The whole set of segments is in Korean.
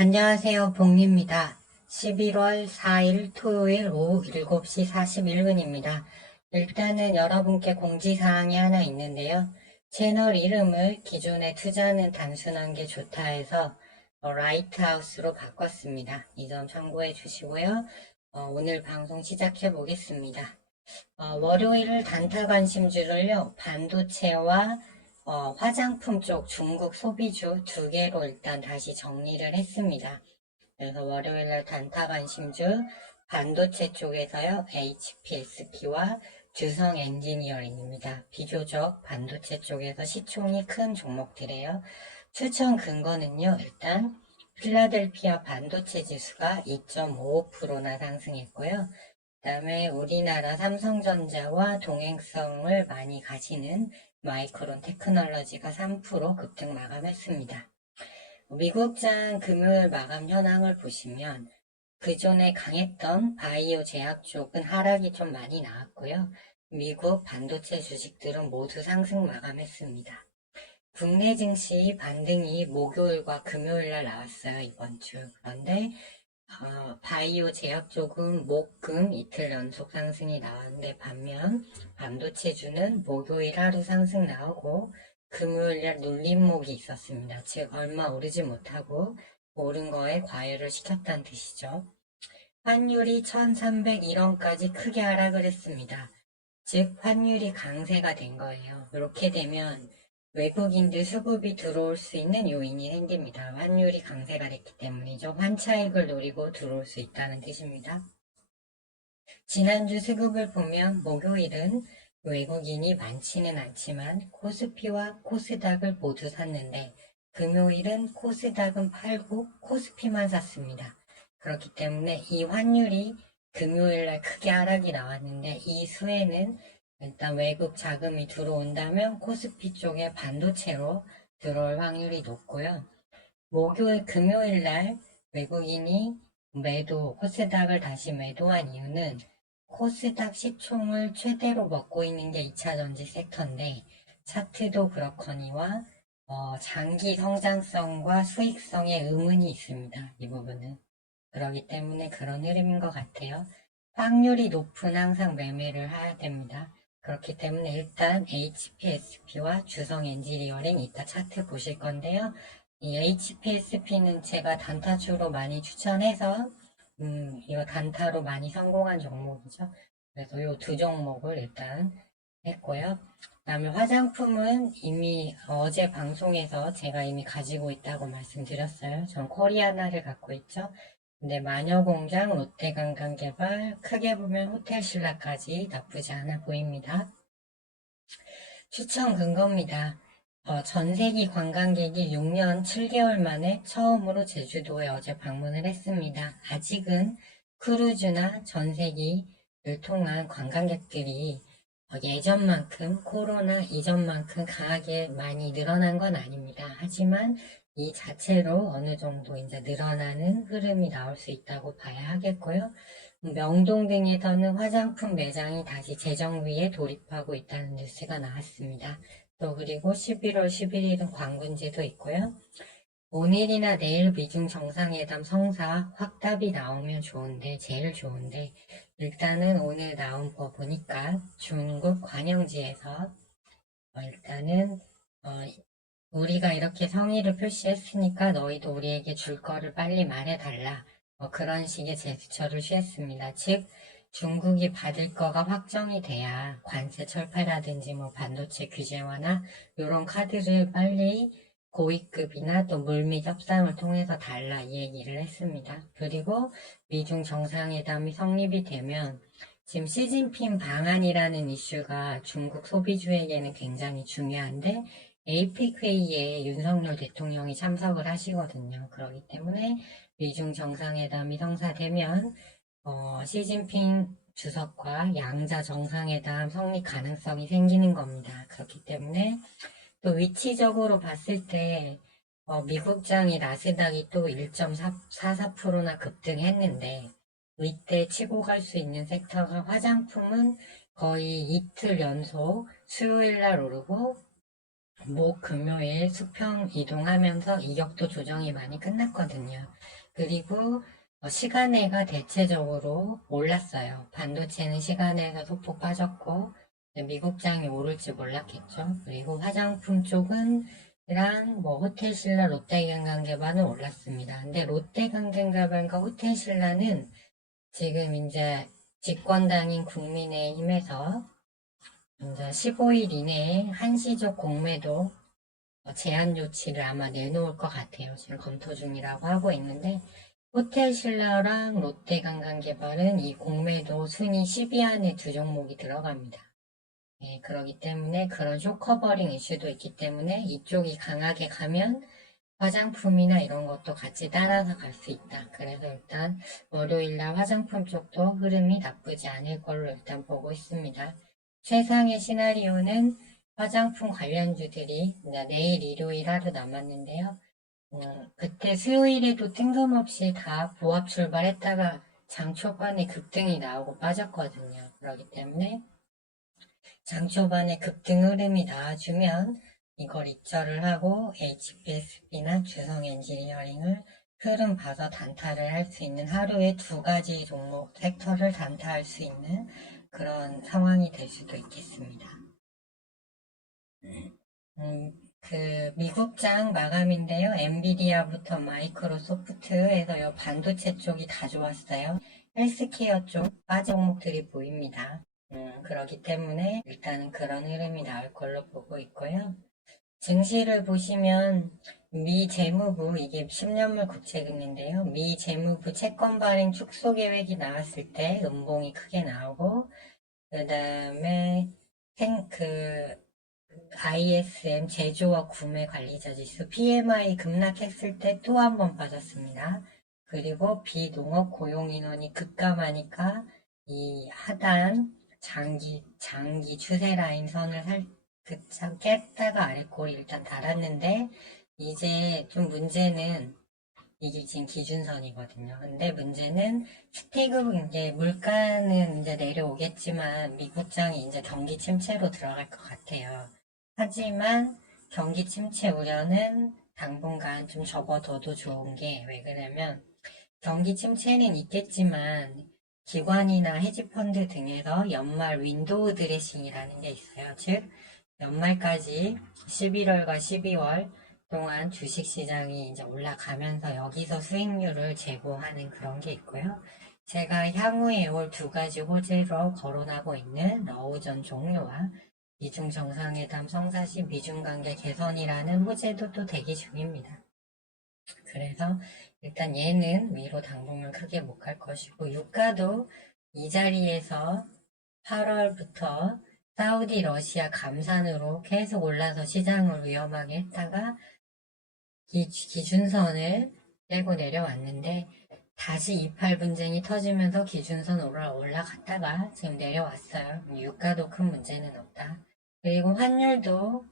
안녕하세요. 복리입니다. 11월 4일 토요일 오후 7시 41분입니다. 일단은 여러분께 공지사항이 하나 있는데요. 채널 이름을 기존의 투자는 단순한 게 좋다 해서 라이트하우스로 바꿨습니다. 이 점 참고해 주시고요. 오늘 방송 시작해 보겠습니다. 월요일 단타 관심주를요, 반도체와 화장품 쪽 중국 소비주 두 개로 일단 다시 정리를 했습니다. 그래서 월요일날 단타 관심주 반도체 쪽에서요, HPSP와 주성 엔지니어링입니다. 비교적 반도체 쪽에서 시총이 큰 종목들이에요. 추천 근거는요, 일단 필라델피아 반도체 지수가 2.55%나 상승했고요. 그 다음에 우리나라 삼성전자와 동행성을 많이 가지는 마이크론 테크놀로지가 3% 급등 마감했습니다. 미국장 금요일 마감 현황을 보시면 그전에 강했던 바이오 제약 쪽은 하락이 좀 많이 나왔고요. 미국 반도체 주식들은 모두 상승 마감했습니다. 국내 증시 반등이 목요일과 금요일날 나왔어요, 이번 주. 그런데 바이오 제약 쪽은 목, 금 이틀 연속 상승이 나왔는데 반면 반도체주는 목요일 하루 상승 나오고 금요일날 눌림목이 있었습니다. 즉 얼마 오르지 못하고 오른 거에 과열을 시켰다는 뜻이죠. 환율이 1301원까지 크게 하락을 했습니다. 즉 환율이 강세가 된 거예요. 이렇게 되면 외국인들 수급이 들어올 수 있는 요인이 생깁니다. 환율이 강세가 됐기 때문이죠. 환차익을 노리고 들어올 수 있다는 뜻입니다. 지난주 수급을 보면 목요일은 외국인이 많지는 않지만 코스피와 코스닥을 모두 샀는데 금요일은 코스닥은 팔고 코스피만 샀습니다. 그렇기 때문에 이 환율이 금요일날 크게 하락이 나왔는데 이 수에는 일단 외국 자금이 들어온다면 코스피 쪽에 반도체로 들어올 확률이 높고요. 금요일날 외국인이 코스닥을 다시 매도한 이유는 코스닥 시총을 최대로 먹고 있는 게 2차전지 섹터인데 차트도 그렇거니와 장기 성장성과 수익성에 의문이 있습니다. 이 부분은. 그렇기 때문에 그런 흐름인 것 같아요. 확률이 높은 항상 매매를 해야 됩니다. 그렇기 때문에 일단 HPSP와 주성 엔지니어링 이따 차트 보실 건데요. 이 HPSP는 제가 단타주로 많이 추천해서 이거 단타로 많이 성공한 종목이죠. 그래서 이 두 종목을 일단 했고요. 그다음에 화장품은 이미 어제 방송에서 제가 이미 가지고 있다고 말씀드렸어요. 전 코리아나를 갖고 있죠. 근데 마녀공장, 롯데관광개발, 크게 보면 호텔신라까지 나쁘지 않아 보입니다. 추천 근거입니다. 전세기 관광객이 6년 7개월 만에 처음으로 제주도에 어제 방문을 했습니다. 아직은 크루즈나 전세기를 통한 관광객들이 예전만큼 코로나 이전만큼 강하게 많이 늘어난 건 아닙니다. 하지만 이 자체로 어느 정도 이제 늘어나는 흐름이 나올 수 있다고 봐야 하겠고요. 명동 등에서는 화장품 매장이 다시 재정비에 돌입하고 있다는 뉴스가 나왔습니다. 또 그리고 11월 11일은 관군제도 있고요. 오늘이나 내일 미중 정상회담 성사 확답이 나오면 제일 좋은데 일단은 오늘 나온 거 보니까 중국 관영지에서 일단은 우리가 이렇게 성의를 표시했으니까 너희도 우리에게 줄 거를 빨리 말해달라. 그런 식의 제스처를 취했습니다. 즉 중국이 받을 거가 확정이 돼야 관세 철폐라든지 반도체 규제 완화 이런 카드를 빨리 고위급이나 또 물밑 협상을 통해서 달라 이 얘기를 했습니다. 그리고 미중 정상회담이 성립이 되면 지금 시진핑 방한이라는 이슈가 중국 소비주에게는 굉장히 중요한데 에이펙 회의에 윤석열 대통령이 참석을 하시거든요. 그렇기 때문에 미중 정상회담이 성사되면 시진핑 주석과 양자 정상회담 성립 가능성이 생기는 겁니다. 그렇기 때문에 또 위치적으로 봤을 때 미국장이 나스닥이 또 1.44%나 급등했는데 이때 치고 갈 수 있는 섹터가 화장품은 거의 이틀 연속 수요일 날 오르고 목 금요일 수평 이동하면서 이격도 조정이 많이 끝났거든요. 그리고 시간외가 대체적으로 올랐어요. 반도체는 시간외에서 소폭 빠졌고 미국장이 오를지 몰랐겠죠. 그리고 화장품 쪽은 뭐 호텔신라, 롯데관광개발은 올랐습니다. 근데 롯데관광개발과 호텔신라는 지금 이제 집권당인 국민의힘에서 이제 15일 이내에 한시적 공매도 제한 조치를 아마 내놓을 것 같아요. 지금 검토 중이라고 하고 있는데 호텔신라랑 롯데관광개발은 이 공매도 순위 10위 안에 두 종목이 들어갑니다. 네, 그렇기 때문에 그런 쇼커버링 이슈도 있기 때문에 이쪽이 강하게 가면 화장품이나 이런 것도 같이 따라서 갈 수 있다. 그래서 일단 월요일날 화장품 쪽도 흐름이 나쁘지 않을 걸로 일단 보고 있습니다. 최상의 시나리오는 화장품 관련주들이 내일 일요일 하루 남았는데요. 그때 수요일에도 뜬금없이 다 보합 출발했다가 장 초반에 급등이 나오고 빠졌거든요. 그렇기 때문에 장 초반에 급등 흐름이 나와주면 이걸 입절을 하고 HPSB나 주성 엔지니어링을 흐름 봐서 단타를 할 수 있는 하루에 두 가지 종목 섹터를 단타할 수 있는 그런 상황이 될 수도 있겠습니다. 미국장 마감인데요. 엔비디아부터 마이크로소프트에서 요 반도체 쪽이 다 좋았어요. 헬스케어 쪽 빠진 종목들이 보입니다. 그렇기 때문에 일단은 그런 흐름이 나올 걸로 보고 있고요. 증시를 보시면 미 재무부, 이게 10년물 국채금리인데요. 미 재무부 채권 발행 축소 계획이 나왔을 때 음봉이 크게 나오고, 그 다음에 ISM 제조업 구매 관리자 지수 PMI 급락했을 때 또 한 번 빠졌습니다. 그리고 비농업 고용 인원이 급감하니까 이 하단 장기 추세 라인 선을 깼다가 아래꼬리 일단 달았는데 이제 좀 문제는 이게 지금 기준선이거든요. 근데 문제는 스태그 이제 물가는 이제 내려오겠지만 미국장이 이제 경기 침체로 들어갈 것 같아요. 하지만 경기 침체 우려는 당분간 좀 접어둬도 좋은 게 왜 그러냐면 경기 침체는 있겠지만 기관이나 헤지펀드 등에서 연말 윈도우 드레싱이라는 게 있어요. 즉 연말까지 11월과 12월 동안 주식시장이 이제 올라가면서 여기서 수익률을 제고하는 그런 게 있고요. 제가 향후에 올 두 가지 호재로 거론하고 있는 러우전 종료와 미중 정상회담 성사 시 미중 관계 개선이라는 호재도 또 대기 중입니다. 그래서 일단 얘는 위로 당분간 크게 못 갈 것이고 유가도 이 자리에서 8월부터 사우디 러시아 감산으로 계속 올라서 시장을 위험하게 했다가 기준선을 깨고 내려왔는데 다시 28 분쟁이 터지면서 기준선 올라갔다가 지금 내려왔어요. 유가도 큰 문제는 없다. 그리고 환율도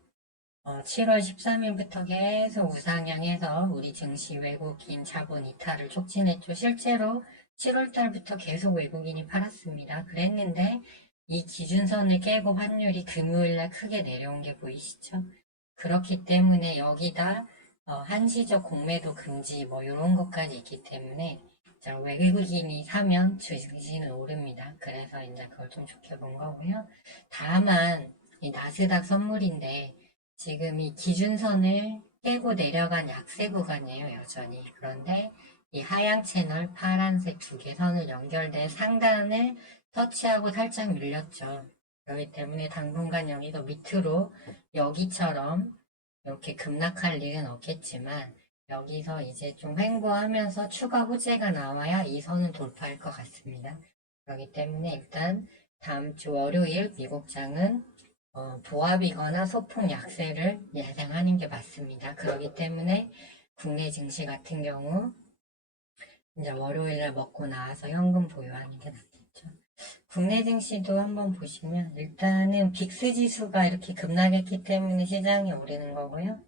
7월 13일부터 계속 우상향해서 우리 증시 외국인 자본 이탈을 촉진했죠. 실제로 7월 달부터 계속 외국인이 팔았습니다. 그랬는데 이 기준선을 깨고 환율이 금요일날 크게 내려온 게 보이시죠? 그렇기 때문에 여기다 한시적 공매도 금지 뭐 이런 것까지 있기 때문에 외국인이 사면 증시는 오릅니다. 그래서 이제 그걸 좀 좋게 본 거고요. 다만 이 나스닥 선물인데 지금 이 기준선을 깨고 내려간 약세 구간이에요, 여전히. 그런데 이 하향 채널 파란색 두 개 선을 연결된 상단을 터치하고 살짝 밀렸죠. 그렇기 때문에 당분간 여기서 밑으로 여기처럼 이렇게 급락할 일은 없겠지만 여기서 이제 좀 횡보하면서 추가 호재가 나와야 이 선은 돌파할 것 같습니다. 그렇기 때문에 일단 다음 주 월요일 미국장은 보합이거나 소폭 약세를 예상하는 게 맞습니다. 그렇기 때문에 국내 증시 같은 경우 이제 월요일날 먹고 나와서 현금 보유하는 게 낫겠죠. 국내 증시도 한번 보시면 일단은 빅스 지수가 이렇게 급락했기 때문에 시장이 오르는 거고요.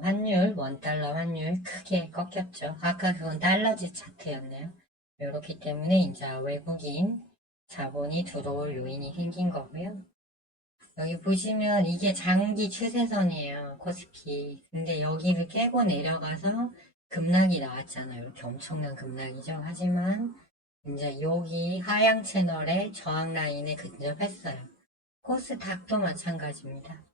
환율, 원달러 환율 크게 꺾였죠. 아까 그건 달러지 차트였네요. 이렇기 때문에 이제 외국인 자본이 들어올 요인이 생긴 거고요. 여기 보시면 이게 장기 추세선이에요. 코스피. 근데 여기를 깨고 내려가서 급락이 나왔잖아요. 이렇게 엄청난 급락이죠. 하지만 이제 여기 하향 채널의 저항 라인에 근접했어요. 코스닥도 마찬가지입니다.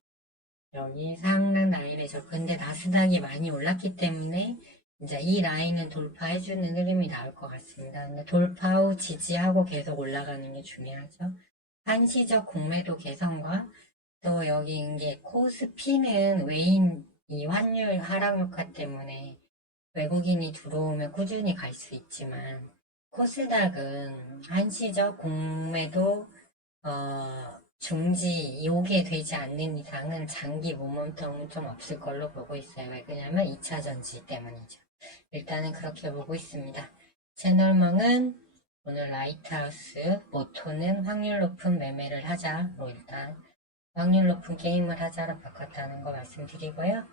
여기 상단 라인에서 근데 나스닥이 많이 올랐기 때문에 이제 이 라인은 돌파해주는 흐름이 나올 것 같습니다. 근데 돌파 후 지지하고 계속 올라가는 게 중요하죠. 한시적 공매도 개선과 또 여기 이게 코스피는 외인 이 환율 하락 효과 때문에 외국인이 들어오면 꾸준히 갈 수 있지만 코스닥은 한시적 공매도 중지 요게 되지 않는 이상은 장기 모멘텀은 좀 없을 걸로 보고 있어요. 왜 그러냐면 2차 전지 때문이죠. 일단은 그렇게 보고 있습니다. 채널명은 오늘 라이트하우스 모토는 확률 높은 매매를 하자로 일단 확률 높은 게임을 하자로 바꿨다는 거 말씀드리고요.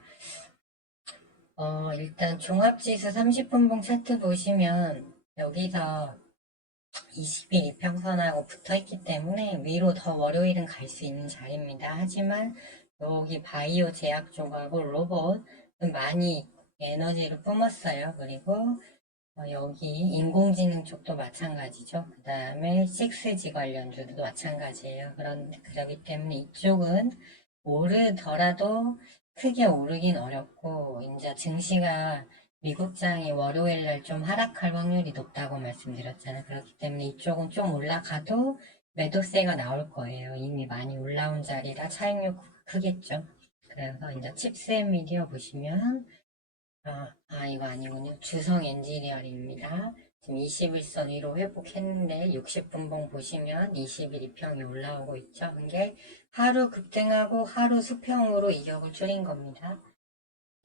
일단 종합지수 30분봉 차트 보시면 여기서 20일 이평선하고 붙어있기 때문에 위로 더 월요일은 갈 수 있는 자리입니다. 하지만 여기 바이오 제약 쪽하고 로봇은 많이 에너지를 뿜었어요. 그리고 여기 인공지능 쪽도 마찬가지죠. 그 다음에 6G 관련주도 마찬가지예요. 그렇기 때문에 이쪽은 오르더라도 크게 오르긴 어렵고 이제 증시가 미국장이 월요일날 좀 하락할 확률이 높다고 말씀드렸잖아요. 그렇기 때문에 이쪽은 좀 올라가도 매도세가 나올 거예요. 이미 많이 올라온 자리라 차익률 크겠죠. 그래서 이제 칩스 앤 미디어 보시면 이거 아니군요. 주성 엔지니어링입니다. 지금 21선 위로 회복했는데 60분봉 보시면 20일 이평이 올라오고 있죠. 이게 하루 급등하고 하루 수평으로 이격을 줄인 겁니다.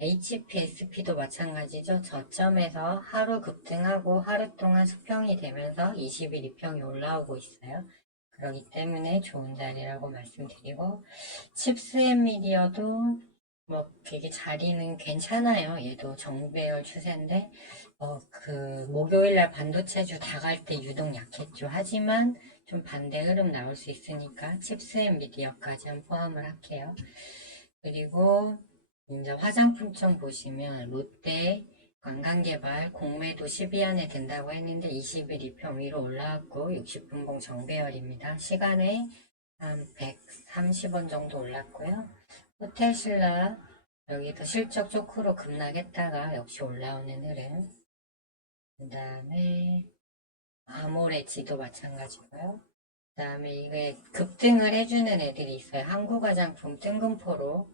HPSP도 마찬가지죠. 저점에서 하루 급등하고 하루 동안 수평이 되면서 20일 이평이 올라오고 있어요. 그렇기 때문에 좋은 자리라고 말씀드리고 칩스 앤 미디어도 뭐 되게 자리는 괜찮아요. 얘도 정배열 추세인데 목요일날 반도체주 다 갈 때 유독 약했죠. 하지만 좀 반대 흐름 나올 수 있으니까 칩스 앤 미디어까지 한 포함을 할게요. 그리고 이제 화장품점 보시면 롯데 관광개발 공매도 10위 안에 든다고 했는데 20일 이평 위로 올라왔고 60분봉 정배열입니다. 시간에 한 130원 정도 올랐고요. 호텔신라 여기도 실적 쇼크로 급락했다가 역시 올라오는 흐름. 그 다음에 아모레지도 마찬가지고요. 그 다음에 이게 급등을 해주는 애들이 있어요. 한국화장품 뜬금포로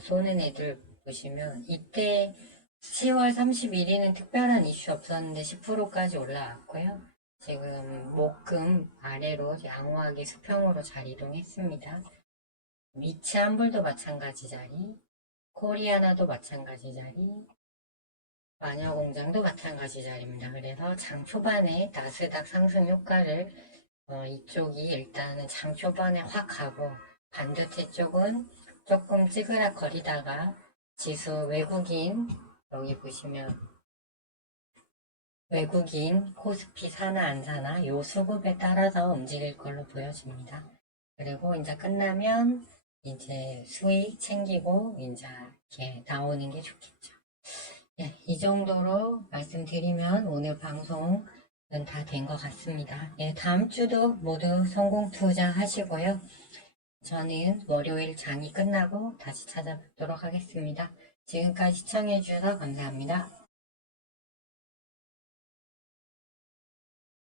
쏘는 애들 보시면 이때 10월 31일은 특별한 이슈 없었는데 10%까지 올라왔고요. 지금 목금 아래로 양호하게 수평으로 잘 이동했습니다. 미츠한불도 마찬가지 자리, 코리아나도 마찬가지 자리, 마녀공장도 마찬가지 자리입니다. 그래서 장 초반에 나스닥 상승 효과를 이쪽이 일단은 장 초반에 확 하고 반도체 쪽은 조금 찌그락거리다가 지수 외국인 여기 보시면 외국인 코스피 사나 안 사나 요 수급에 따라서 움직일 걸로 보여집니다. 그리고 이제 끝나면 이제 수익 챙기고 이제 이렇게 나오는 게 좋겠죠. 네, 이 정도로 말씀드리면 오늘 방송은 다 된 것 같습니다. 네, 다음 주도 모두 성공 투자 하시고요. 저는 월요일 장이 끝나고 다시 찾아뵙도록 하겠습니다. 지금까지 시청해주셔서 감사합니다.